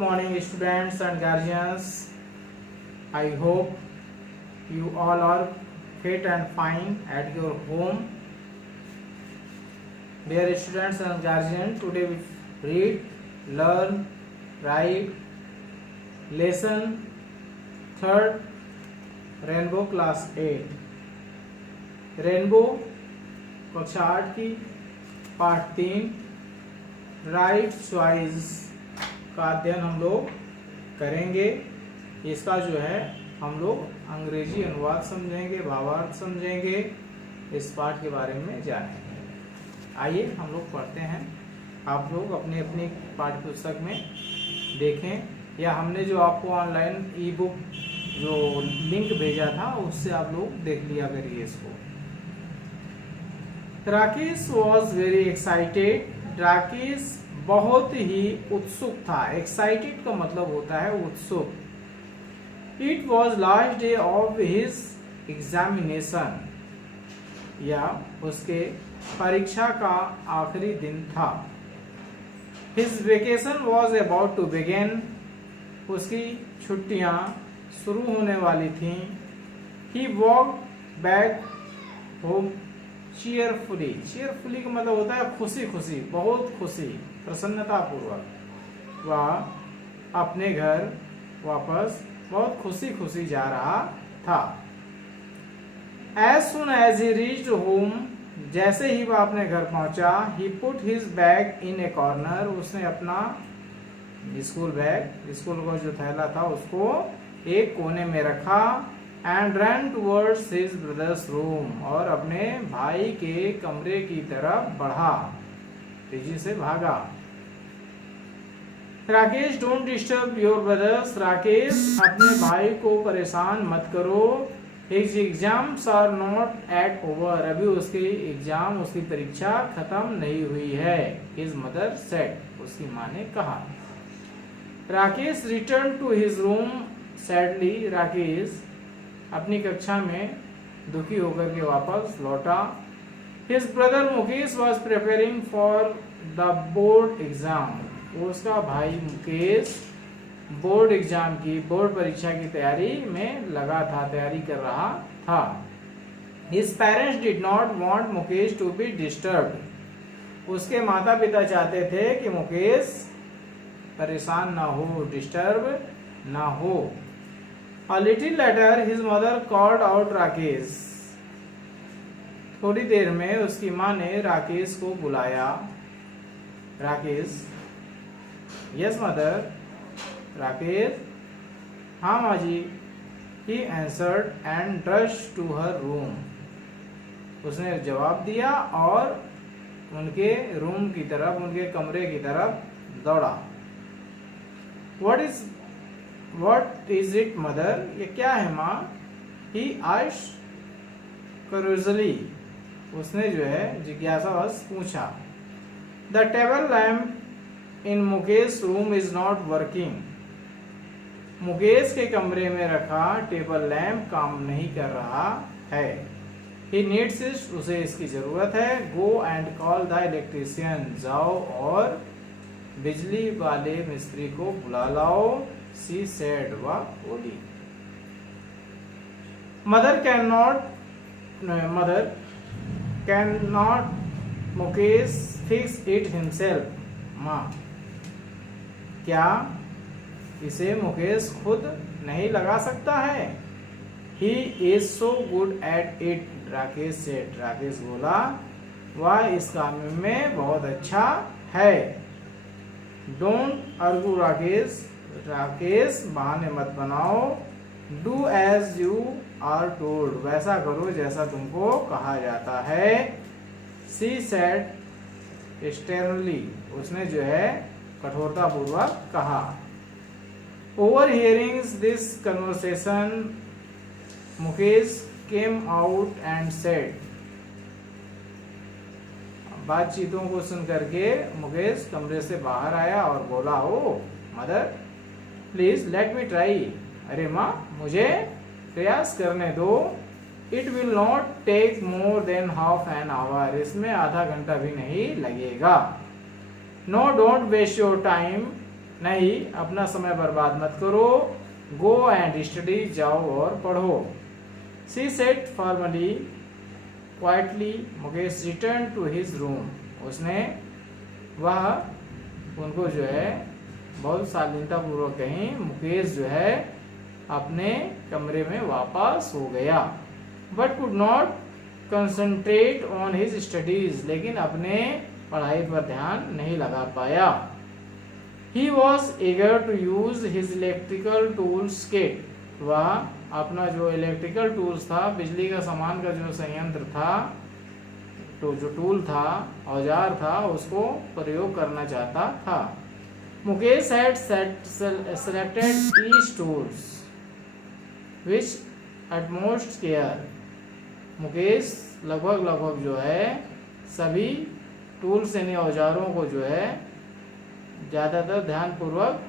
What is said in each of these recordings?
morning, students and guardians. I hope you all are fit and fine at your home. Dear students and guardians, today we read, learn, write lesson 3rd, Rainbow class 8. Rainbow कक्षा 8 की पाठ 3 right choice का अध्ययन हम लोग करेंगे। इसका जो है हम लोग अंग्रेजी अनुवाद समझेंगे, भावार्थ समझेंगे, इस पाठ के बारे में जानेंगे। आइए हम लोग पढ़ते हैं। आप लोग अपनी अपनी पाठ्य पुस्तक में देखें या हमने जो आपको ऑनलाइन ई बुक जो लिंक भेजा था उससे आप लोग देख लिया करिए इसको। Rakesh was very excited. Rakesh बहुत ही उत्सुक था। एक्साइटेड का मतलब होता है उत्सुक। It was last day of his examination, या उसके परीक्षा का आखिरी दिन था। His vacation was about to begin, उसकी छुट्टियां शुरू होने वाली थीं। He walked back home cheerfully. Cheerfully का मतलब होता है खुशी खुशी, बहुत खुशी, प्रसन्नता पूर्वक वह अपने घर वापस बहुत खुशी खुशी जा रहा था। As soon as he reached home, जैसे ही वह अपने घर पहुंचा, he put his bag in a corner, उसने अपना स्कूल बैग, स्कूल का जो थैला था उसको एक कोने में रखा। and ran towards his brother's room, और अपने भाई के कमरे की तरफ बढ़ा, तेजी से भागा। Rakesh don't disturb your brothers. Rakesh अपने भाई को परेशान मत करो। His exams are not yet over, अभी उसके एग्जाम, उसकी परीक्षा खत्म नहीं हुई है। हिज मदर सेड, उसकी माँ ने कहा। Rakesh return to his room sadly. Rakesh अपनी कक्षा में दुखी होकर के वापस लौटा। His brother Mukesh was preparing for the board exam, उसका भाई मुकेश बोर्ड एग्जाम की, बोर्ड परीक्षा की तैयारी में लगा था, तैयारी कर रहा था। His parents did not want Mukesh to be disturbed, उसके माता पिता चाहते थे कि मुकेश परेशान ना हो, डिस्टर्ब ना हो। A little later, his mother called out Rakesh, थोड़ी देर में उसकी माँ ने राकेश को बुलाया। Rakesh, yes mother. राकेश, हाँ माँ जी। He answered and rushed to her room, उसने जवाब दिया और उनके रूम की तरफ, उनके कमरे की तरफ दौड़ा। What is it mother? ये क्या है माँ? He asked curiously, उसने जो है जिज्ञासावश पूछा। The table lamp in Mukesh room is not working, Mukesh के कमरे में रखा टेबल लैंप काम नहीं कर रहा है। He needs it, उसे इसकी जरूरत है। Go and call the electrician, जाओ और बिजली वाले मिस्त्री को बुला लाओ। She said, वह बोली। Mother cannot Mukesh fix it himself, माँ, क्या इसे मुकेश खुद नहीं लगा सकता है? He is so good at it, Rakesh said, Rakesh बोला, वह इस काम में बहुत अच्छा है। Don't argue राकेश, राकेश बहाने मत बनाओ। Do as you are told, वैसा करो जैसा तुमको कहा जाता है। She said sternly, उसने जो है कठोरता पूर्वक कहा। Overhearing this conversation, Mukesh came out and said, बातचीतों को सुन करके मुकेश कमरे से बाहर आया और बोला, oh mother please let me try, अरे माँ मुझे प्रयास करने दो। It will not take more than half an hour, इसमें आधा घंटा भी नहीं लगेगा। No don't waste your time, नहीं, अपना समय बर्बाद मत करो। गो एंड स्टडी, जाओ और पढ़ो। She said formally quietly Mukesh return to his room. उसने वह उनको जो है बहुत शालीनता पूर्वक कहीं, मुकेश जो है अपने कमरे में वापस हो गया। But could not concentrate on his studies, लेकिन अपने पढ़ाई पर ध्यान नहीं लगा पाया। He was eager to use his electrical tools kit. वह अपना जो इलेक्ट्रिकल टूल्स था, बिजली का सामान का जो संयंत्र था, तो जो टूल था, औजार था, उसको प्रयोग करना चाहता था। Mukesh had selected each tools with utmost care। Mukesh लगभग जो है सभी टूल्स यानी औजारों को जो है ज़्यादातर ध्यानपूर्वक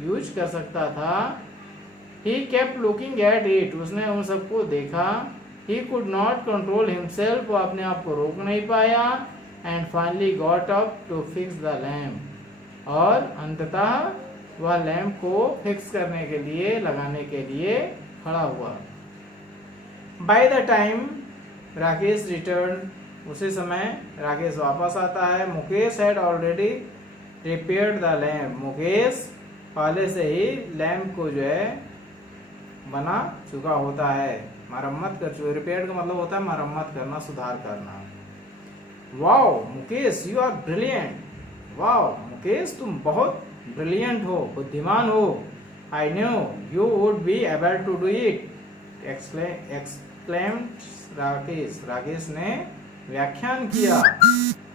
यूज कर सकता था। He kept looking at it, उसने उन सबको देखा। He could not control himself, वो अपने आप को रोक नहीं पाया। And finally got up to fix the lamp, और अंततः वह लैंप को फिक्स करने के लिए, लगाने के लिए खड़ा हुआ। By the time Rakesh return, उसी समय राकेश वापस आता है। Mukesh had already repaired the lamp, Mukesh पहले से ही लैंप को जो है बना चुका होता है, मरम्मत कर चुका। रिपेयर्ड का मतलब होता है मरम्मत करना, सुधार करना। Wow Mukesh, you are brilliant. Wow Mukesh, तुम बहुत ब्रिलियंट हो, बुद्धिमान हो। I knew you would be able to do it, exclaimed Rakesh. Rakesh ने व्याख्यान किया,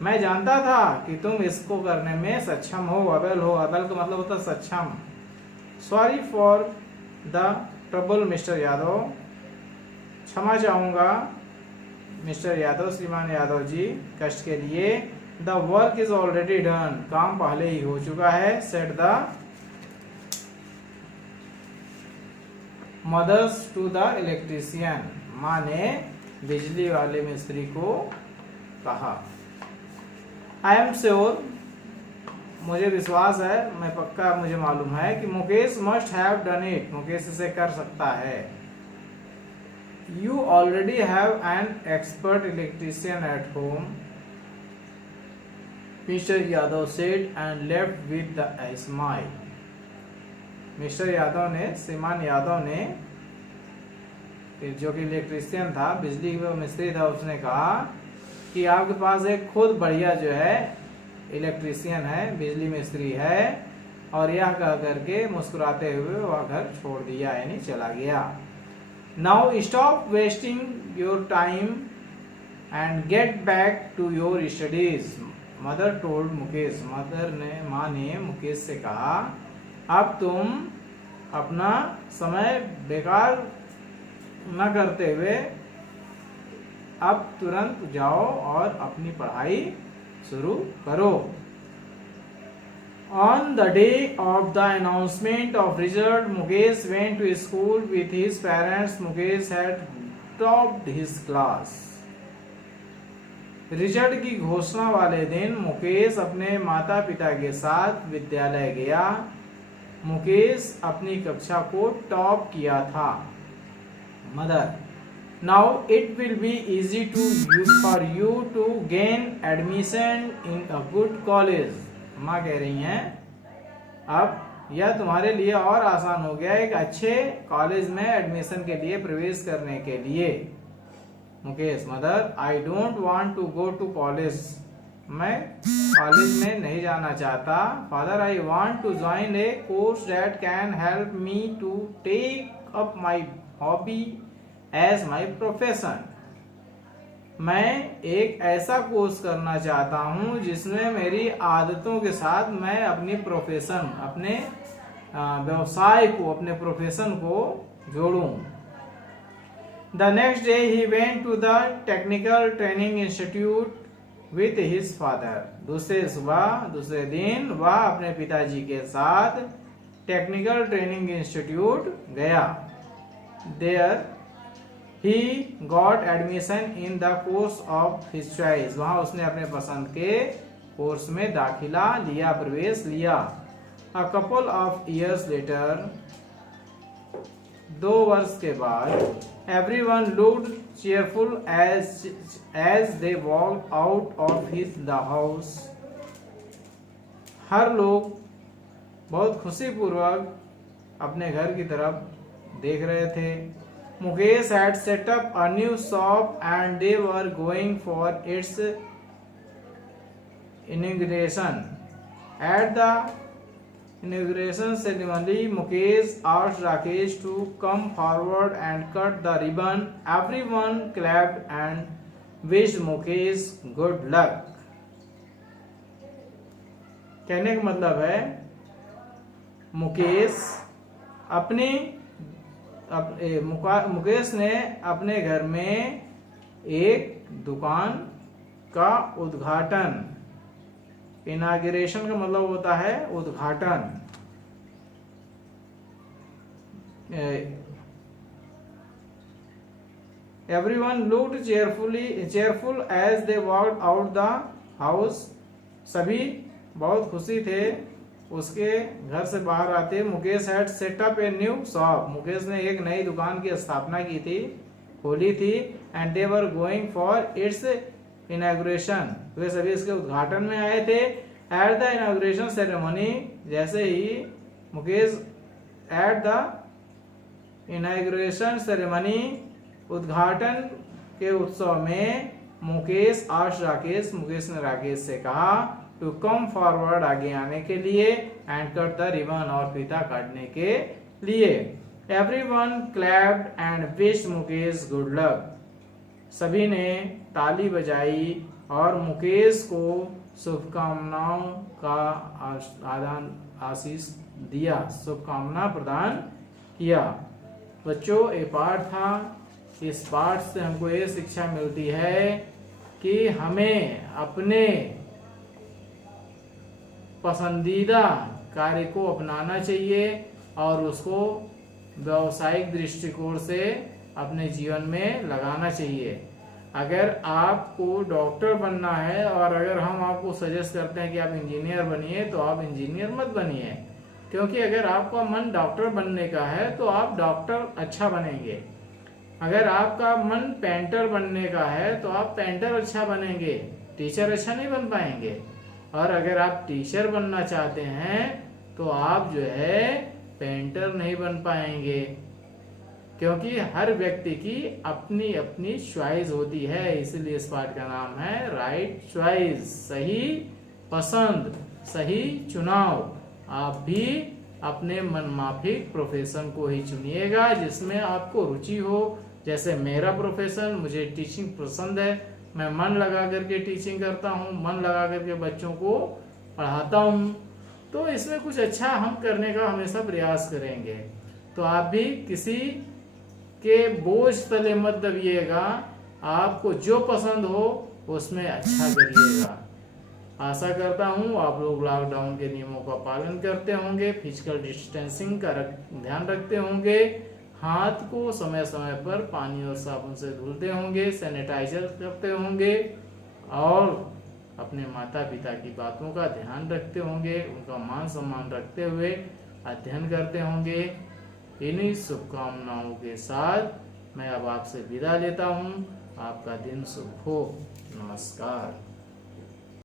मैं जानता था कि तुम इसको करने में सक्षम हो। अबल हो, अबल का मतलब होता है सक्षम। Sorry for the trouble mister Yadav, क्षमा चाहूंगा मिस्टर यादव, श्रीमान यादव जी, कष्ट के लिए। The work is already done, काम पहले ही हो चुका है। Said the mothers to the electrician, माँ ने बिजली वाले मिस्त्री को कहा। आई एम श्योर, मुझे विश्वास है, मैं पक्का, मुझे मालूम है कि Mukesh must have done it, Mukesh इसे कर सकता है। You already have an expert electrician at home, mister Yadav said and left with the smile. Mister Yadav ने, श्रीमान यादव ने, जो कि इलेक्ट्रीशियन था, बिजली का मिस्त्री था, उसने कहा कि आपके पास एक खुद बढ़िया जो है इलेक्ट्रीशियन है, बिजली मिस्त्री है। और यह कह करके मुस्कुराते हुए वह घर छोड़ दिया, यानी चला गया। Now stop wasting your time and get back to your studies, mother told Mukesh. माँ ने मुकेश से कहा, अब तुम अपना समय बेकार न करते हुए अब तुरंत जाओ और अपनी पढ़ाई शुरू करो। On the day of the announcement of result, Mukesh went to school with his parents. Mukesh had topped his class. Result की घोषणा वाले दिन मुकेश अपने माता पिता के साथ विद्यालय गया। मुकेश अपनी कक्षा को टॉप किया था। Mother, now it will be easy for you to gain admission in a good college. माँ कह रही हैं, अब यह तुम्हारे लिए और आसान हो गया एक अच्छे कॉलेज में एडमिशन के लिए, प्रवेश करने के लिए। Mukesh, mother, I don't want to go to college, मैं कॉलेज में नहीं जाना चाहता। Father, I want to join a course that can help me to take up my hobby as my profession. मैं एक ऐसा कोर्स करना चाहता हूं जिसमें मेरी आदतों के साथ मैं अपनी प्रोफेशन, अपने व्यवसाय को, अपने प्रोफेशन को जोड़ूं। The next day he went to the technical training institute with his father. दूसरे दिन वह अपने पिताजी के साथ टेक्निकल ट्रेनिंग इंस्टीट्यूट गया। There he got admission in the course of his choice, वहां उसने अपने पसंद के कोर्स में दाखिला लिया, प्रवेश लिया। A couple of years later, 2 वर्ष के बाद, everyone looked cheerful as they walked out of the house. हर लोग बहुत खुशी पूर्वक अपने घर की तरफ देख रहे थे. Mukesh had set up a new shop and they were going for its inauguration. At the inauguration ceremony, Mukesh asked Rakesh to come forward and cut the ribbon. Everyone clapped and wished Mukesh good luck. कहने का मतलब है मुकेश ने अपने घर में एक दुकान का उद्घाटन, इनाग्रेशन का मतलब होता है उद्घाटन. Everyone looked cheerful as they walked out the house. सभी बहुत खुशी थे उसके घर से बाहर आते. Mukesh had set up a new shop. Mukesh ने एक नई दुकान की स्थापना की थी, खोली थी. And they were going for its inauguration. वे सभी इसके उद्घाटन में आए थे. एट द इनॉग्रेशन सेरेमनी, जैसे ही Mukesh at the inauguration ceremony, उद्घाटन के उत्सव में, मुकेश ने राकेश से कहा टू कम फॉरवर्ड, आगे आने के लिए. एंड कट द रिबन, और फीता काटने के लिए. Everyone clapped and wished Mukesh good luck. सभी ने ताली बजाई और मुकेश को शुभकामनाओं का आशीष दिया, शुभकामना प्रदान किया. बच्चों, ये पाठ था. इस पाठ से हमको ये शिक्षा मिलती है कि हमें अपने पसंदीदा कार्य को अपनाना चाहिए और उसको व्यावसायिक दृष्टिकोण से अपने जीवन में लगाना चाहिए. अगर आपको डॉक्टर बनना है और अगर हम आपको सजेस्ट करते हैं कि आप इंजीनियर बनिए, तो आप इंजीनियर मत बनिए. क्योंकि अगर आपका मन डॉक्टर बनने का है तो आप डॉक्टर अच्छा बनेंगे. अगर आपका मन पेंटर बनने का है तो आप पेंटर अच्छा बनेंगे, टीचर अच्छा नहीं बन पाएंगे. और अगर आप टीचर बनना चाहते हैं तो आप जो है पेंटर नहीं बन पाएंगे. क्योंकि हर व्यक्ति की अपनी अपनी चॉइस होती है. इसलिए इस पाठ का नाम है राइट चॉइस, सही पसंद, सही चुनाव. आप भी अपने मनमाफिक प्रोफेशन को ही चुनिएगा जिसमें आपको रुचि हो. जैसे मेरा प्रोफेशन, मुझे टीचिंग पसंद है. मैं मन लगा करके टीचिंग करता हूँ, मन लगा करके बच्चों को पढ़ाता हूँ. तो इसमें कुछ अच्छा हम करने का हमेशा प्रयास करेंगे. तो आप भी किसी के बोझ तले मत दबिएगा. आपको जो पसंद हो उसमें अच्छा करिएगा. आशा करता हूँ आप लोग लॉकडाउन के नियमों का पालन करते होंगे, फिजिकल डिस्टेंसिंग का ध्यान रखते होंगे, हाथ को समय समय पर पानी और साबुन से धुलते होंगे, सैनिटाइजर करते होंगे और अपने माता पिता की बातों का ध्यान रखते होंगे, उनका मान सम्मान रखते हुए अध्ययन करते होंगे. इन्हीं शुभकामनाओं के साथ मैं अब आपसे विदा लेता हूँ. आपका दिन शुभ हो. नमस्कार.